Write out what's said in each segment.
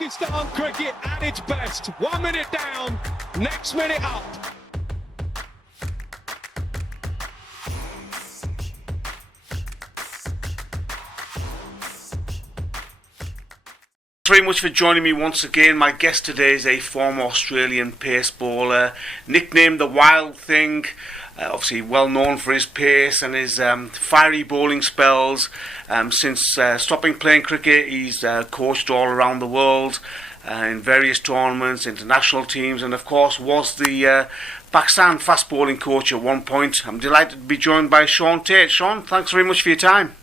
Pakistan cricket at its best. 1 minute down, next minute up. Thanks very much for joining me once again. My guest today is a former Australian pace bowler, nicknamed the Wild Thing. Obviously well known for his pace and his fiery bowling spells. Since stopping playing cricket, he's coached all around the world in various tournaments, international teams, and of course was the Pakistan fast bowling coach at one point. I'm delighted to be joined by Shaun Tait. Shaun, thanks very much for your time.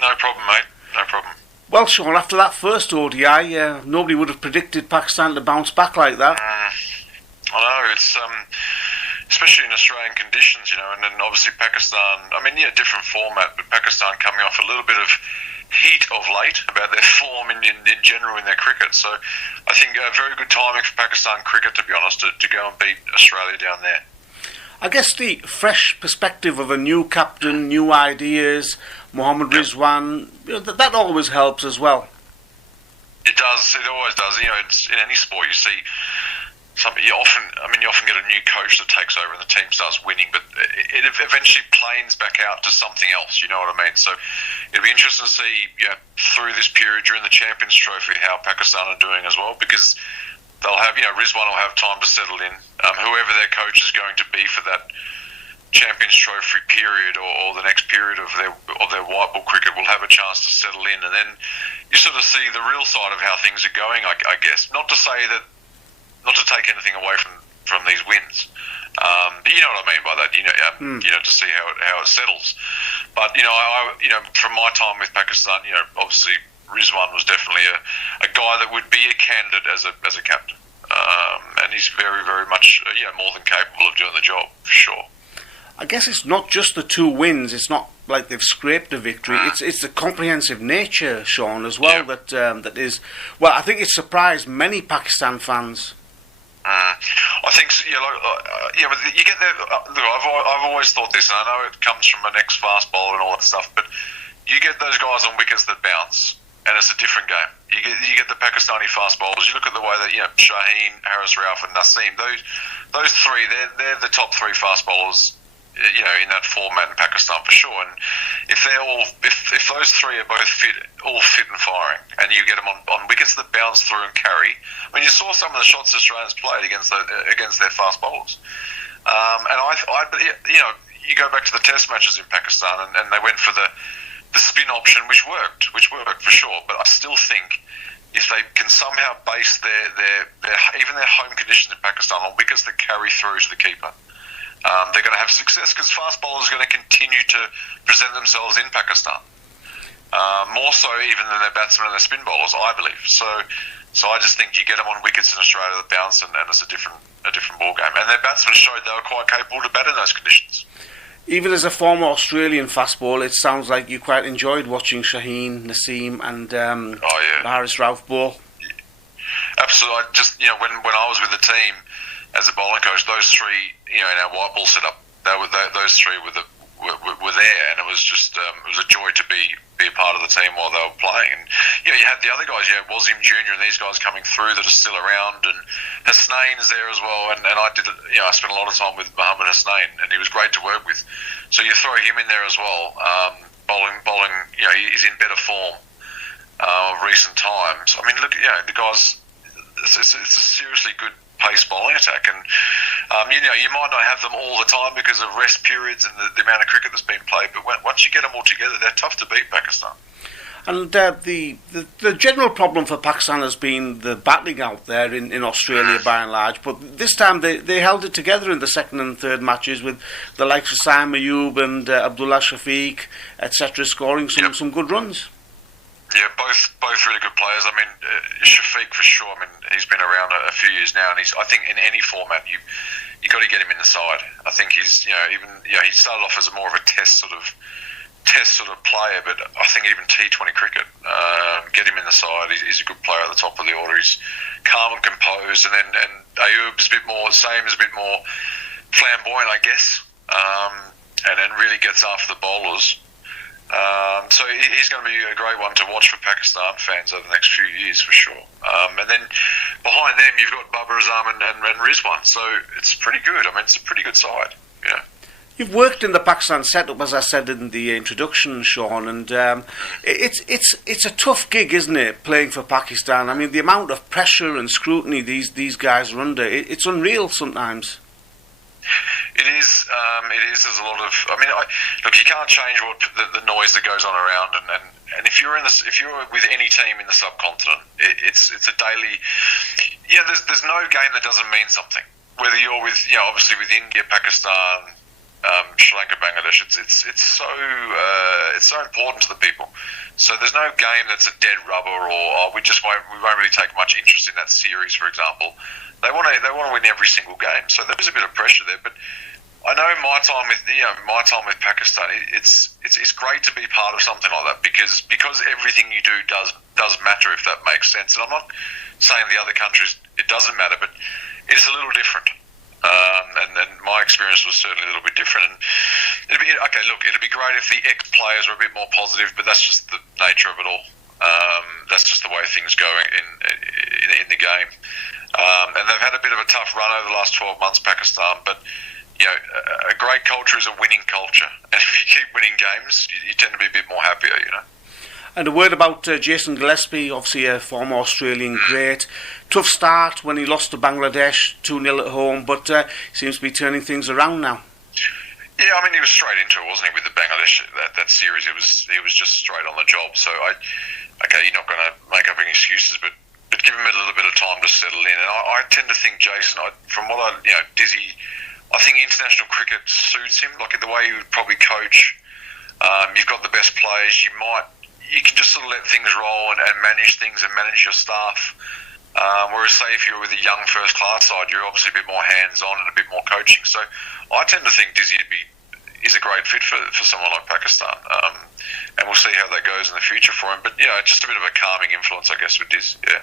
No problem, mate. No problem. Well, Shaun, after that first ODI, nobody would have predicted Pakistan to bounce back like that. I know, it's especially in Australian conditions, you know, and then obviously Pakistan, different format, but Pakistan coming off a little bit of heat of late about their form in general in their cricket. So I think very good timing for Pakistan cricket, to be honest, to go and beat Australia down there. I guess the fresh perspective of a new captain, new ideas, Mohammad Rizwan, that always helps as well. It does. It always does. You know, it's, in any sport you see something. You often get a new coach that takes over and the team starts winning, but it eventually planes back out to something else. You know what I mean? So it'll be interesting to see, through this period during the Champions Trophy how Pakistan are doing as well, because they'll have, Rizwan will have time to settle in. Whoever their coach is going to be for that Champions Trophy period or the next period of their white ball cricket will have a chance to settle in, and then you sort of see the real side of how things are going. I guess not to take anything away from these wins, but you know what I mean by that. To see how it settles. But from my time with Pakistan, obviously Rizwan was definitely a guy that would be a candidate as a captain, and he's very, very much more than capable of doing the job for sure. I guess it's not just the two wins. It's not like they've scraped a victory. It's the comprehensive nature, Shaun, as well. Yeah. That is. Well, I think it surprised many Pakistan fans. I think but you get there. Look, I've always thought this, and I know it comes from an ex-fast bowler and all that stuff. But you get those guys on wickets that bounce, and it's a different game. You get the Pakistani fast bowlers. You look at the way that Shaheen, Rauf, and Naseem. Those three, they're the top three fast bowlers. In that format in Pakistan for sure, and if those three are both all fit and firing, and you get them on wickets that bounce through and carry. I mean, you saw some of the shots Australians played against their fast bowlers, you go back to the Test matches in Pakistan, and they went for the spin option, which worked for sure. But I still think if they can somehow base their even their home conditions in Pakistan on wickets that carry through to the keeper. They're going to have success because fast bowlers are going to continue to present themselves in Pakistan, more so even than their batsmen and their spin bowlers, I believe. So I just think you get them on wickets in Australia that bounce, and it's a different ball game. And their batsmen showed they were quite capable to bat in those conditions. Even as a former Australian fast bowler, it sounds like you quite enjoyed watching Shaheen, Naseem, and Rauf bowl. Absolutely. I just when I was with the team as a bowling coach, those three, in our white ball setup, those three were there, and it was just it was a joy to be a part of the team while they were playing. And you had the other guys, Wasim Junior and these guys coming through that are still around, and Hasnain's there as well. And I did, I spent a lot of time with Mohammad Hasnain, and he was great to work with. So you throw him in there as well, bowling. He's in better form of recent times. I mean, look, the guys. It's a seriously good pace bowling attack, and you might not have them all the time because of rest periods and the amount of cricket that's been played, but once you get them all together, they're tough to beat Pakistan. And the general problem for Pakistan has been the battling out there in Australia by and large, but this time they held it together in the second and third matches with the likes of Saim, Ayub and Abdullah, Shafique, etc. scoring some good runs. Yeah, both really good players. I mean, Shafique for sure. I mean, he's been around a few years now, and I think in any format you got to get him in the side. I think he's he started off as more of a test sort of player, but I think even T20 cricket, get him in the side. He's a good player at the top of the order. He's calm and composed, and Ayub's a bit more. Saim is a bit more flamboyant, I guess, and then really gets after the bowlers. So he's going to be a great one to watch for Pakistan fans over the next few years for sure. And then behind them you've got Babar Azam and Rizwan. So it's pretty good. I mean, it's a pretty good side. Yeah. You've worked in the Pakistan setup, as I said in the introduction, Shaun, and it's a tough gig, isn't it, playing for Pakistan? I mean, the amount of pressure and scrutiny these guys are under, it's unreal sometimes. It is. There's a lot of. I mean, look, you can't change what the noise that goes on around, and if you're with any team in the subcontinent, it's a daily. Yeah, there's no game that doesn't mean something. Whether you're with, obviously with India, Pakistan, Sri Lanka, Bangladesh, it's so important to the people. So there's no game that's a dead rubber, or we won't really take much interest in that series, for example. They want to win every single game. So there's a bit of pressure there, but I know my time with Pakistan, it's great to be part of something like that because everything you do does matter, if that makes sense. And I'm not saying the other countries it doesn't matter, but it's a little different. And my experience was certainly a little bit different. And it'd be great if the ex-players were a bit more positive, but that's just the nature of it all. That's just the way things go in the game. And they've had a bit of a tough run over the last 12 months, Pakistan, but a great culture is a winning culture. And if you keep winning games, you tend to be a bit more happier, And a word about Jason Gillespie, obviously a former Australian great. Tough start when he lost to Bangladesh, 2-0 at home, but he seems to be turning things around now. Yeah, I mean, he was straight into it, wasn't he, with the Bangladesh, that series. He was just straight on the job. So, you're not going to make up any excuses, but give him a little bit of time to settle in. And I tend to think Jason, Dizzy, I think international cricket suits him, like the way he would probably coach. You've got the best players. You can just sort of let things roll and manage things and manage your staff. Whereas, say, if you're with a young first-class side, you're obviously a bit more hands-on and a bit more coaching. So I tend to think Dizzy is a great fit for someone like Pakistan. And we'll see how that goes in the future for him. But, just a bit of a calming influence, I guess, with Diz, yeah.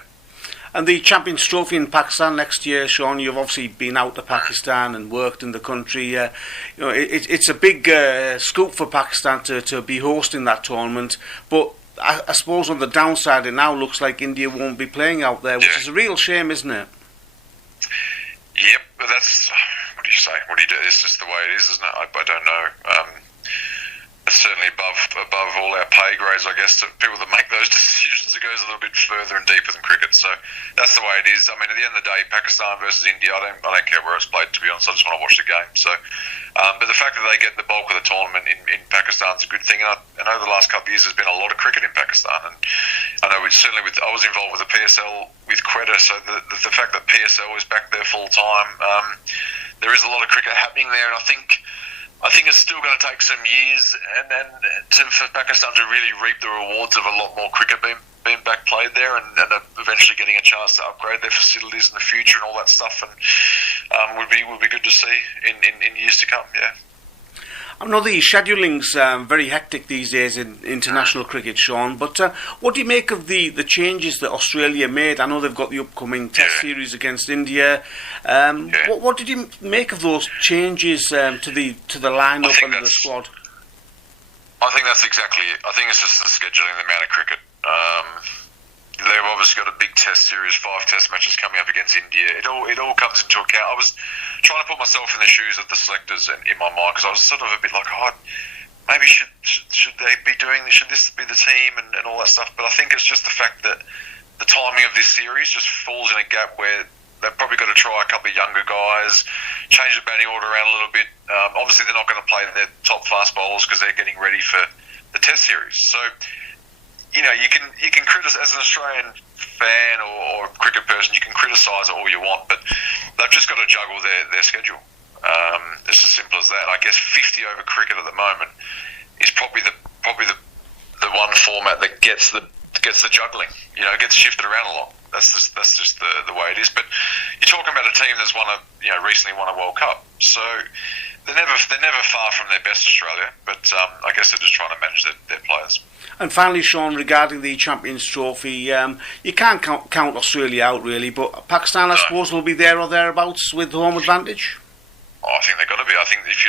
And the Champions Trophy in Pakistan next year, Shaun, you've obviously been out to Pakistan and worked in the country. It's a big scoop for Pakistan to be hosting that tournament. But I suppose on the downside, it now looks like India won't be playing out there, which is a real shame, isn't it? Yep, but that's, what do you say? What do you do? It's just the way it is, isn't it? I don't know. It's certainly above all our pay grades, I guess, to people that make those decisions. It goes a little bit further and deeper than cricket, so that's the way it is. I mean, at the end of the day, Pakistan versus India, I don't care where it's played, to be honest. I just want to watch the game. So, but the fact that they get the bulk of the tournament in Pakistan is a good thing. And I know the last couple of years there's been a lot of cricket in Pakistan, and I know I was involved with the PSL with Quetta, so the fact that PSL is back there full time, there is a lot of cricket happening there, and I think it's still going to take some years for Pakistan to really reap the rewards of a lot more cricket being back played there and eventually getting a chance to upgrade their facilities in the future and all that stuff, and would be good to see in years to come, yeah. I know the scheduling's very hectic these days in international cricket, Shaun, but what do you make of the changes that Australia made? I know they've got the upcoming Test series against India. What did you make of those changes to the lineup and the squad? I think that's exactly it. I think it's just the scheduling, the amount of cricket. They've obviously got a big Test series, 5 Test matches coming up against India. It all comes into account. I was trying to put myself in the shoes of the selectors in my mind, because I was sort of a bit like, maybe should they be doing this? Should this be the team and all that stuff? But I think it's just the fact that the timing of this series just falls in a gap where they've probably got to try a couple of younger guys, change the batting order around a little bit. Obviously, they're not going to play their top fast bowlers because they're getting ready for the Test series. So, you can criticize, as an Australian fan or cricket person, you can criticise it all you want, but they've just got to juggle their schedule. It's as simple as that. I guess 50 over cricket at the moment is probably the one format that gets the juggling. Gets shifted around a lot. That's just the way it is. But you're talking about a team that's recently won a World Cup, so they're never far from their best, Australia. But I guess they're just trying to manage their players. And finally, Shaun, regarding the Champions Trophy, you can't count Australia out really, but Pakistan, I suppose, will be there or thereabouts with home advantage. I think they've got to be. I think if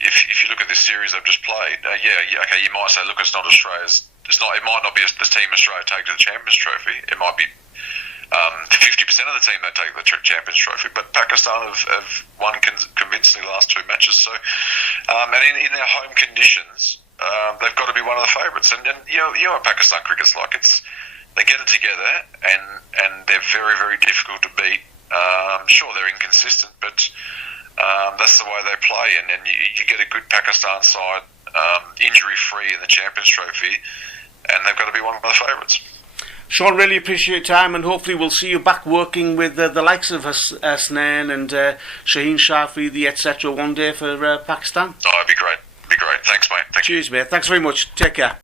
if you look at this series they've just played, okay, you might say, look, it's not Australia's. It might not be the team Australia take to the Champions Trophy. It might be 50% of the team that take the Champions Trophy, but Pakistan have won convincingly the last two matches. So, and in their home conditions, they've got to be one of the favourites. And you know what Pakistan cricket's like. They get it together, and they're very, very difficult to beat. Sure, they're inconsistent, but that's the way they play. And you get a good Pakistan side, injury-free in the Champions Trophy, and they've got to be one of the favourites. Shaun, really appreciate your time, and hopefully we'll see you back working with the likes of Hasnain and Shaheen, Shafique, etc. one day for Pakistan. Oh, it'd be great. Thanks, mate. Cheers, mate. Thanks very much. Take care.